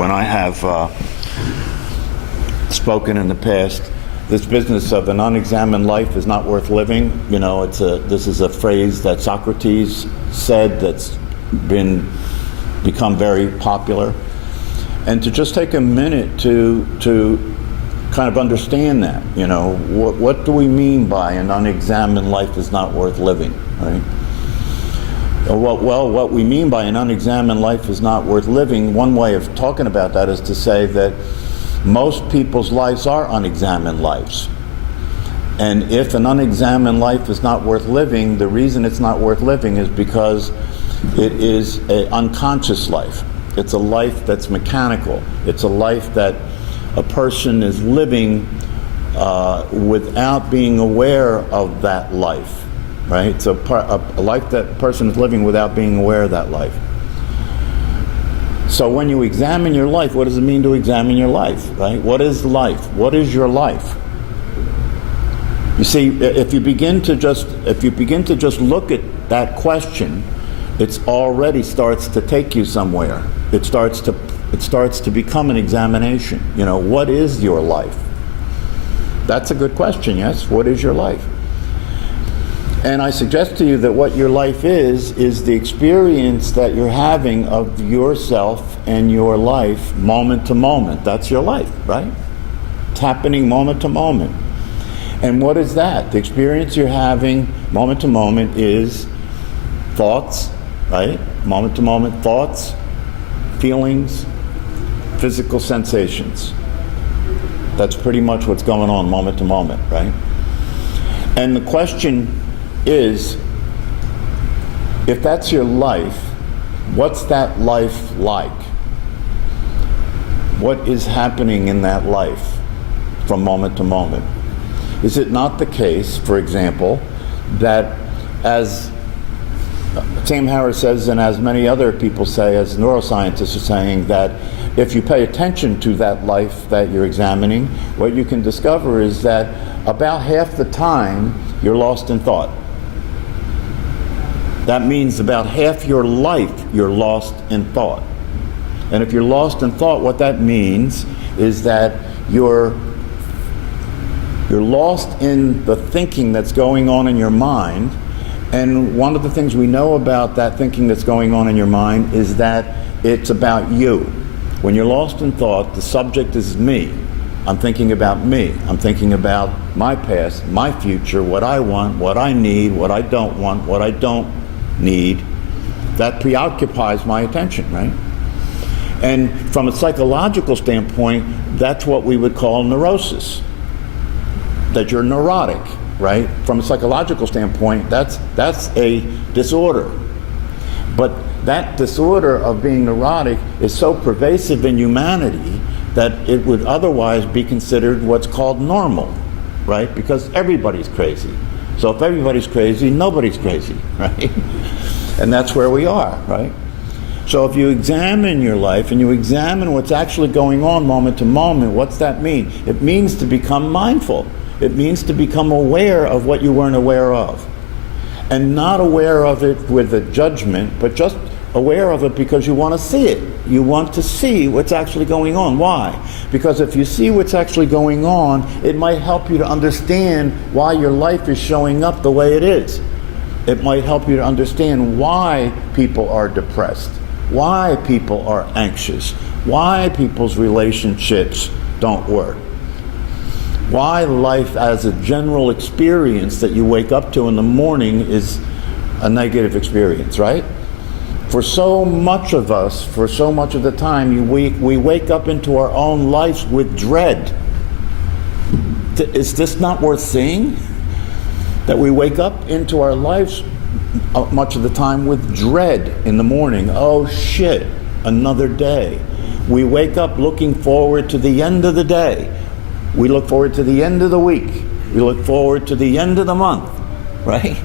when I have spoken in the past, this business of an unexamined life is not worth living. You know, this is a phrase that Socrates said that's become very popular. And to just take a minute to kind of understand that, you know, what do we mean by an unexamined life is not worth living, right? Well, what we mean by an unexamined life is not worth living, one way of talking about that is to say that most people's lives are unexamined lives. And if an unexamined life is not worth living, the reason it's not worth living is because it is an unconscious life. It's a life that's mechanical. It's a life that a person is living without being aware of that life, right? It's a life that a person is living without being aware of that life. So when you examine your life, what does it mean to examine your life, right? What is life? What is your life? You see, if you begin to just look at that question, it already starts to take you somewhere. It starts to become an examination. You know, what is your life? That's a good question, yes? What is your life? And I suggest to you that what your life is the experience that you're having of yourself and your life moment to moment. That's your life, right? It's happening moment to moment. And what is that? The experience you're having moment to moment is thoughts, right? Moment to moment thoughts, feelings, physical sensations. That's pretty much what's going on moment to moment, right? And the question is, if that's your life, what's that life like? What is happening in that life from moment to moment? Is it not the case, for example, that as Sam Harris says, and as many other people say, as neuroscientists are saying, that if you pay attention to that life that you're examining, what you can discover is that about half the time you're lost in thought. That means about half your life you're lost in thought. And if you're lost in thought, what that means is that you're lost in the thinking that's going on in your mind. And one of the things we know about that thinking that's going on in your mind is that it's about you. When you're lost in thought, the subject is me. I'm thinking about me. I'm thinking about my past, my future, what I want, what I need, what I don't want, what I don't need. That preoccupies my attention, right? And from a psychological standpoint, that's what we would call neurosis. That you're neurotic, right? From a psychological standpoint, that's a disorder. But that disorder of being neurotic is so pervasive in humanity that it would otherwise be considered what's called normal, right? Because everybody's crazy. So if everybody's crazy, nobody's crazy, right? And that's where we are, right? So if you examine your life and you examine what's actually going on moment to moment, what's that mean? It means to become mindful. It means to become aware of what you weren't aware of. And not aware of it with a judgment, but just aware of it because you want to see it. You want to see what's actually going on. Why? Because if you see what's actually going on, it might help you to understand why your life is showing up the way it is. It might help you to understand why people are depressed, why people are anxious, why people's relationships don't work. Why life as a general experience that you wake up to in the morning is a negative experience, right? For so much of us, for so much of the time, we wake up into our own lives with dread. Is this not worth seeing? That we wake up into our lives much of the time with dread in the morning. Oh shit, another day. We wake up looking forward to the end of the day. We look forward to the end of the week. We look forward to the end of the month, right?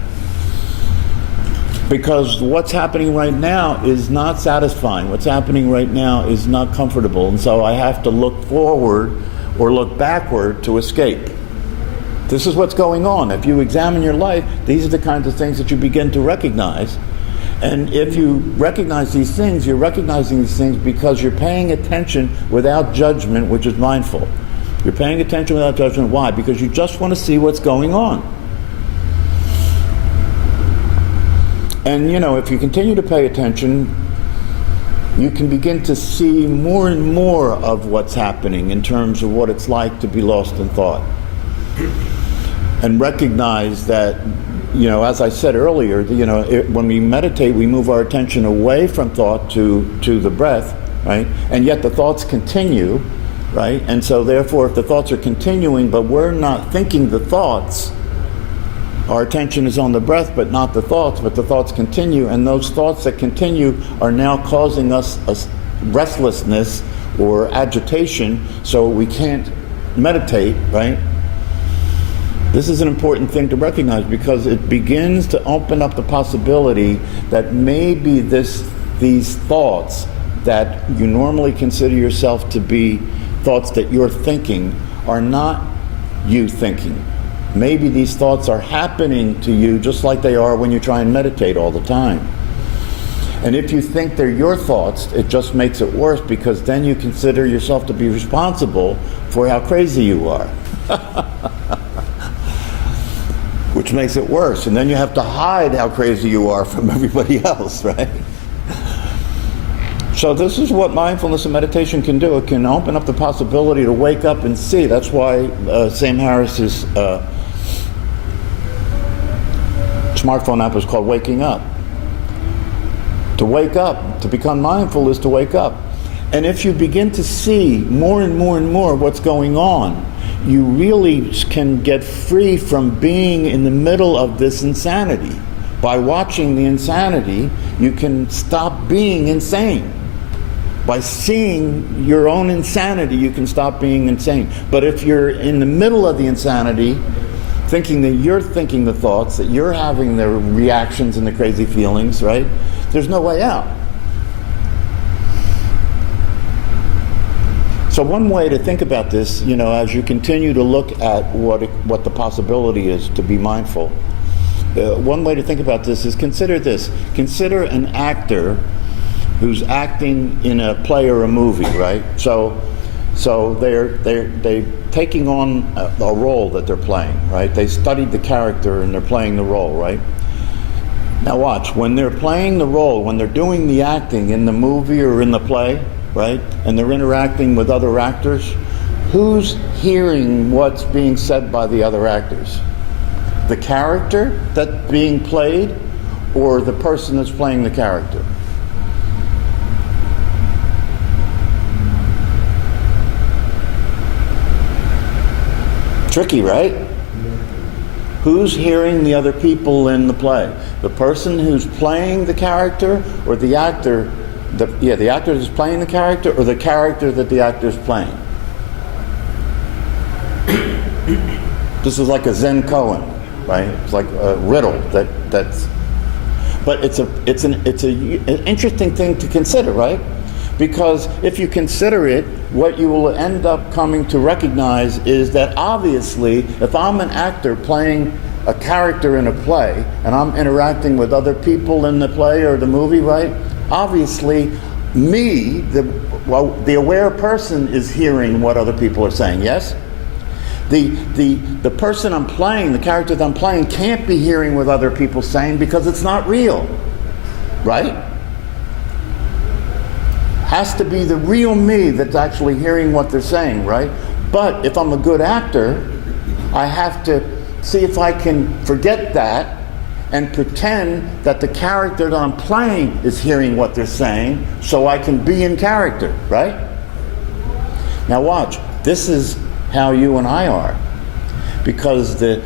Because what's happening right now is not satisfying. What's happening right now is not comfortable. And so I have to look forward or look backward to escape. This is what's going on. If you examine your life, these are the kinds of things that you begin to recognize. And if you recognize these things, you're recognizing these things because you're paying attention without judgment, which is mindful. You're paying attention without judgment. Why? Because you just want to see what's going on. And if you continue to pay attention, you can begin to see more and more of what's happening in terms of what it's like to be lost in thought. And recognize that, as I said earlier, when we meditate, we move our attention away from thought to the breath, right? And yet the thoughts continue, right? And so therefore, if the thoughts are continuing, but we're not thinking the thoughts, our attention is on the breath, but not the thoughts, but the thoughts continue, and those thoughts that continue are now causing us a restlessness or agitation, so we can't meditate, right? This is an important thing to recognize because it begins to open up the possibility that maybe these thoughts that you normally consider yourself to be thoughts that you're thinking are not you thinking. Maybe these thoughts are happening to you just like they are when you try and meditate all the time. And if you think they're your thoughts, it just makes it worse because then you consider yourself to be responsible for how crazy you are. Which makes it worse. And then you have to hide how crazy you are from everybody else, right? So this is what mindfulness and meditation can do. It can open up the possibility to wake up and see. That's why Sam Harris's smartphone app is called Waking Up. To wake up, to become mindful is to wake up. And if you begin to see more and more and more what's going on, you really can get free from being in the middle of this insanity. By watching the insanity, you can stop being insane. By seeing your own insanity, you can stop being insane. But if you're in the middle of the insanity, thinking that you're thinking the thoughts, that you're having the reactions and the crazy feelings, right? There's no way out. So one way to think about this, as you continue to look at what the possibility is to be mindful, one way to think about this is consider this. Consider an actor who's acting in a play or a movie, right? So they're taking on a role that they're playing, right? They studied the character and they're playing the role, right? Now watch, when they're playing the role, when they're doing the acting in the movie or in the play, right? And they're interacting with other actors, who's hearing what's being said by the other actors? The character that's being played or the person that's playing the character? Tricky, right? Who's hearing the other people in the play? The person who's playing the character or the actor? The actor who's playing the character or the character that the actor's playing? This is like a Zen koan, right? It's like a riddle that's. But it's an interesting thing to consider, right? Because if you consider it, what you will end up coming to recognize is that obviously, if I'm an actor playing a character in a play, and I'm interacting with other people in the play or the movie, right? Obviously, me, the aware person is hearing what other people are saying, yes? The person I'm playing, the character that I'm playing, can't be hearing what other people are saying because it's not real, right? Has to be the real me that's actually hearing what they're saying, right? But if I'm a good actor, I have to see if I can forget that and pretend that the character that I'm playing is hearing what they're saying so I can be in character, right? Now watch, this is how you and I are. Because the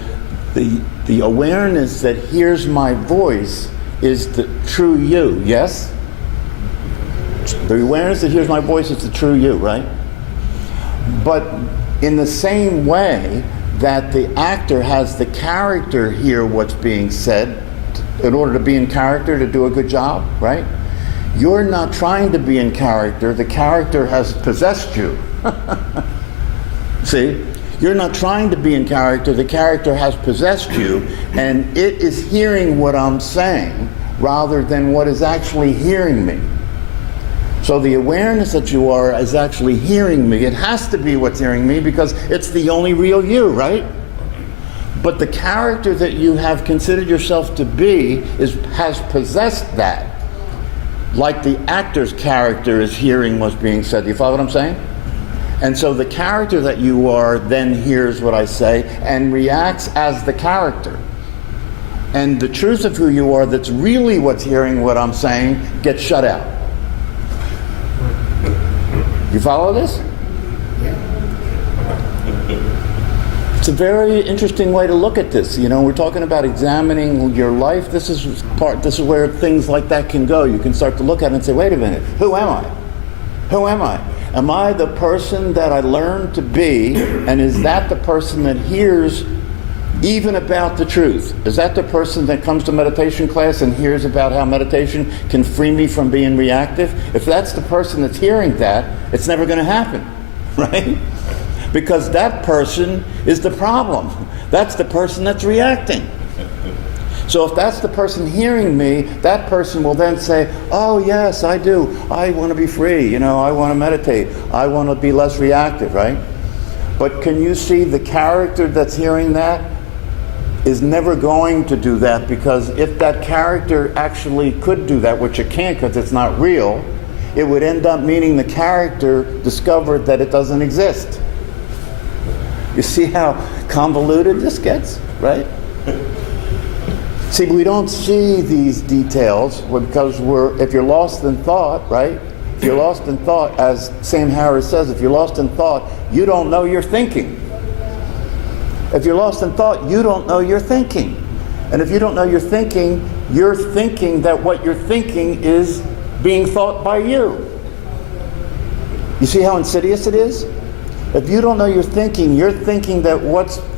awareness that hears my voice is the true you, yes? The awareness that hears my voice is the true you, right? But in the same way that the actor has the character hear what's being said in order to be in character, to do a good job, right? You're not trying to be in character. The character has possessed you. See? You're not trying to be in character. The character has possessed you, and it is hearing what I'm saying, rather than what is actually hearing me. So the awareness that you are is actually hearing me. It has to be what's hearing me because it's the only real you, right? But the character that you have considered yourself to be has possessed that. Like the actor's character is hearing what's being said. Do you follow what I'm saying? And so the character that you are then hears what I say and reacts as the character. And the truth of who you are that's really what's hearing what I'm saying gets shut out. You follow this? It's a very interesting way to look at this. You know, we're talking about examining your life. This is where things like that can go. You can start to look at it and say, wait a minute, who am I? Who am I? Am I the person that I learned to be, and is that the person that hears even about the truth? Is that the person that comes to meditation class and hears about how meditation can free me from being reactive? If that's the person that's hearing that, it's never going to happen, right? Because that person is the problem. That's the person that's reacting. So if that's the person hearing me, that person will then say, oh yes, I do. I want to be free. You know, I want to meditate. I want to be less reactive, right? But can you see the character that's hearing that is never going to do that, because if that character actually could do that, which it can't because it's not real, it would end up meaning the character discovered that it doesn't exist. You see how convoluted this gets, right? See, we don't see these details because if you're lost in thought, right? If you're lost in thought, as Sam Harris says, if you're lost in thought, you don't know you're thinking. If you're lost in thought, you don't know you're thinking. And if you don't know you're thinking that what you're thinking is being thought by you. You see how insidious it is? If you don't know you're thinking that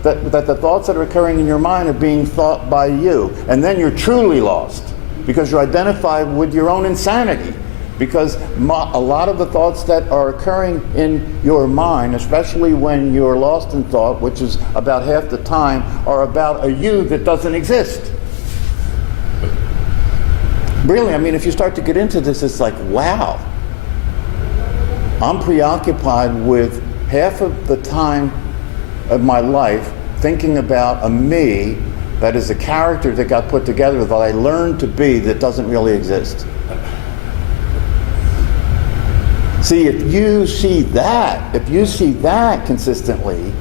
that the thoughts that are occurring in your mind are being thought by you. And then you're truly lost because you're identified with your own insanity. Because a lot of the thoughts that are occurring in your mind, especially when you're lost in thought, which is about half the time, are about a you that doesn't exist. Really, I mean, if you start to get into this, it's like, wow. I'm preoccupied with half of the time of my life thinking about a me that is a character that got put together that I learned to be that doesn't really exist. See, if you see that consistently,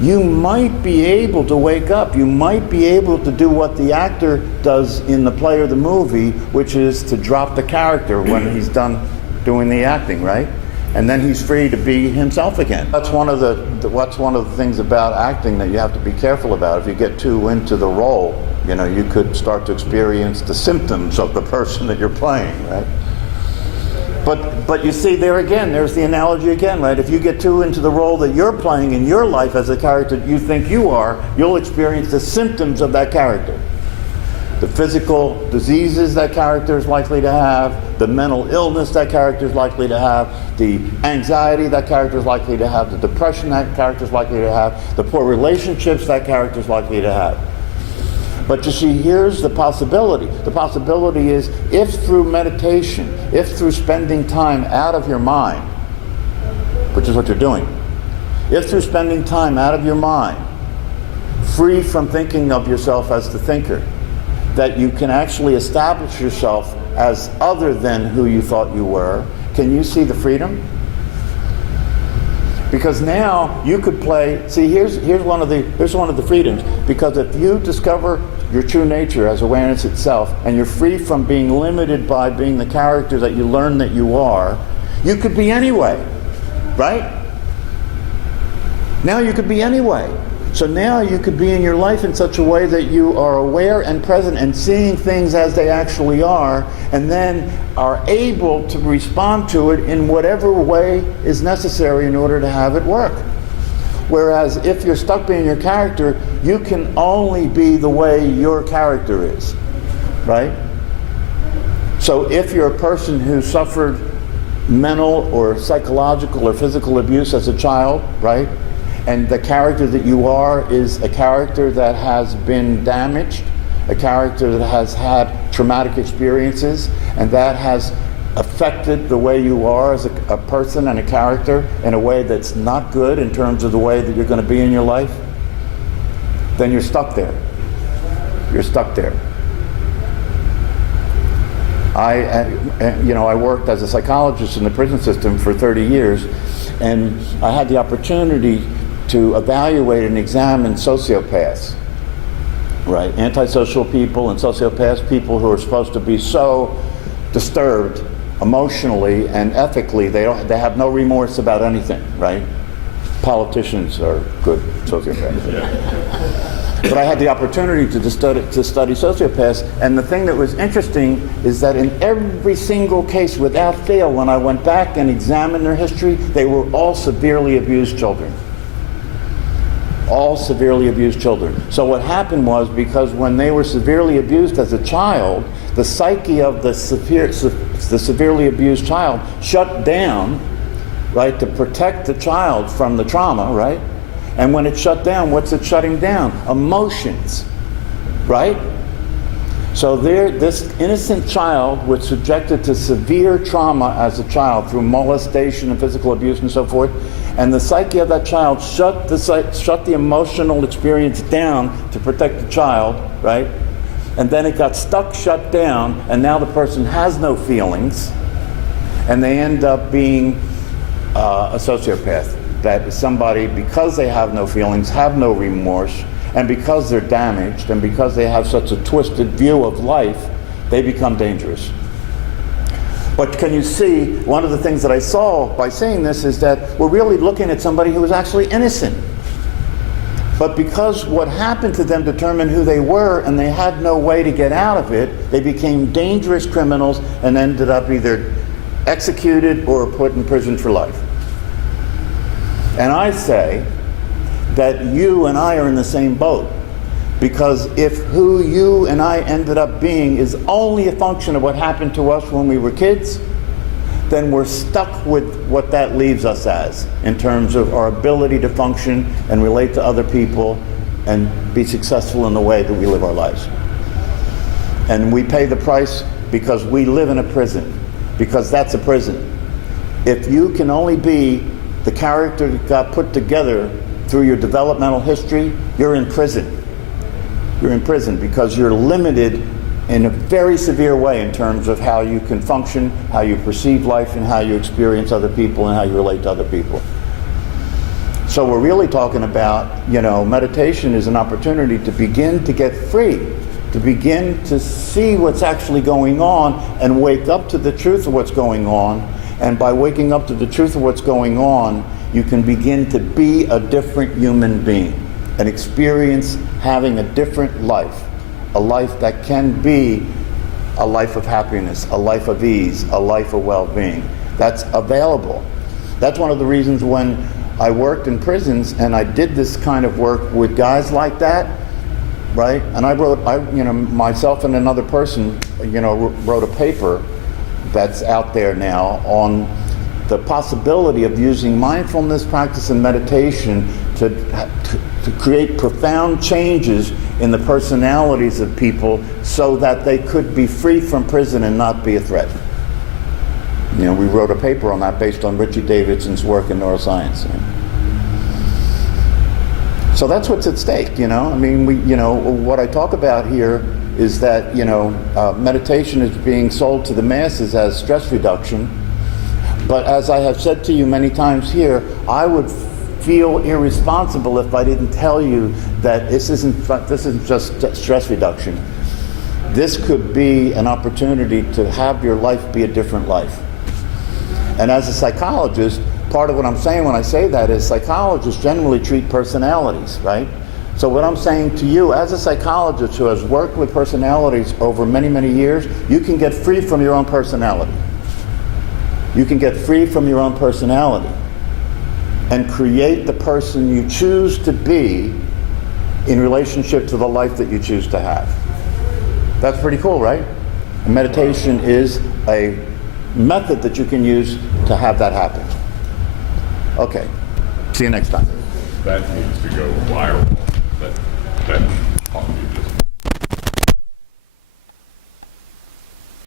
you might be able to wake up. You might be able to do what the actor does in the play or the movie, which is to drop the character when he's done doing the acting, right? And then he's free to be himself again. That's one of the things about acting that you have to be careful about. If you get too into the role, you know, you could start to experience the symptoms of the person that you're playing, right? But you see, there again, there's the analogy again, right? If you get too into the role that you're playing in your life as a character you think you are, you'll experience the symptoms of that character. The physical diseases that character is likely to have, the mental illness that character is likely to have, the anxiety that character is likely to have, the depression that character is likely to have, the poor relationships that character is likely to have. But you see, here's the possibility. The possibility is if through meditation, if through spending time out of your mind, which is what you're doing, if through spending time out of your mind, free from thinking of yourself as the thinker, that you can actually establish yourself as other than who you thought you were, can you see the freedom? Because now you could play, see, here's one of the freedoms. Because if you discover your true nature as awareness itself, and you're free from being limited by being the character that you learn that you are, you could be anyway, right? Now you could be anyway. So now you could be in your life in such a way that you are aware and present and seeing things as they actually are, and then are able to respond to it in whatever way is necessary in order to have it work. Whereas if you're stuck being your character, you can only be the way your character is, right? So if you're a person who suffered mental or psychological or physical abuse as a child, right? And the character that you are is a character that has been damaged a character that has had traumatic experiences, and that has affected the way you are as a person and a character in a way that's not good in terms of the way that you're going to be in your life, then you're stuck there. You're stuck there. I worked as a psychologist in the prison system for 30 years, and I had the opportunity to evaluate and examine sociopaths, right? Antisocial people and sociopaths, people who are supposed to be so disturbed emotionally and ethically, they have no remorse about anything, right? Politicians are good sociopaths. But I had the opportunity to study sociopaths, and the thing that was interesting is that in every single case, without fail, when I went back and examined their history, they were all severely abused children. All severely abused children. So what happened was, because when they were severely abused as a child, the psyche of the severely abused child shut down, right, to protect the child from the trauma, right? And when it shut down, what's it shutting down? Emotions, right? So this innocent child was subjected to severe trauma as a child through molestation and physical abuse and so forth, and the psyche of that child shut the emotional experience down to protect the child, right? And then it got shut down, and now the person has no feelings, and they end up being a sociopath. That is somebody, because they have no feelings, have no remorse, and because they're damaged, and because they have such a twisted view of life, they become dangerous. But can you see, one of the things that I saw by saying this is that we're really looking at somebody who was actually innocent. But because what happened to them determined who they were, and they had no way to get out of it, they became dangerous criminals and ended up either executed or put in prison for life. And I say that you and I are in the same boat, because if who you and I ended up being is only a function of what happened to us when we were kids, then we're stuck with what that leaves us as, in terms of our ability to function and relate to other people and be successful in the way that we live our lives. And we pay the price because we live in a prison, because that's a prison. If you can only be the character that got put together through your developmental history, you're in prison. You're in prison because you're limited in a very severe way in terms of how you can function, how you perceive life, and how you experience other people and how you relate to other people. So we're really talking about, meditation is an opportunity to begin to get free, to begin to see what's actually going on and wake up to the truth of what's going on. And by waking up to the truth of what's going on, you can begin to be a different human being and experience having a different life, a life that can be a life of happiness, a life of ease, a life of well-being. That's available. That's one of the reasons when I worked in prisons and I did this kind of work with guys like that, right? And myself and another person, wrote a paper that's out there now on the possibility of using mindfulness practice and meditation to create profound changes in the personalities of people so that they could be free from prison and not be a threat. We wrote a paper on that based on Richie Davidson's work in neuroscience. So that's what's at stake, what I talk about here is that, meditation is being sold to the masses as stress reduction. But as I have said to you many times here, I would feel irresponsible if I didn't tell you that this isn't just stress reduction. This could be an opportunity to have your life be a different life. And as a psychologist, part of what I'm saying when I say that is psychologists generally treat personalities, right? So what I'm saying to you as a psychologist who has worked with personalities over many, many years, you can get free from your own personality. You can get free from your own personality and create the person you choose to be in relationship to the life that you choose to have. That's pretty cool, right? And meditation is a method that you can use to have that happen. Okay, see you next time. That needs to go viral. That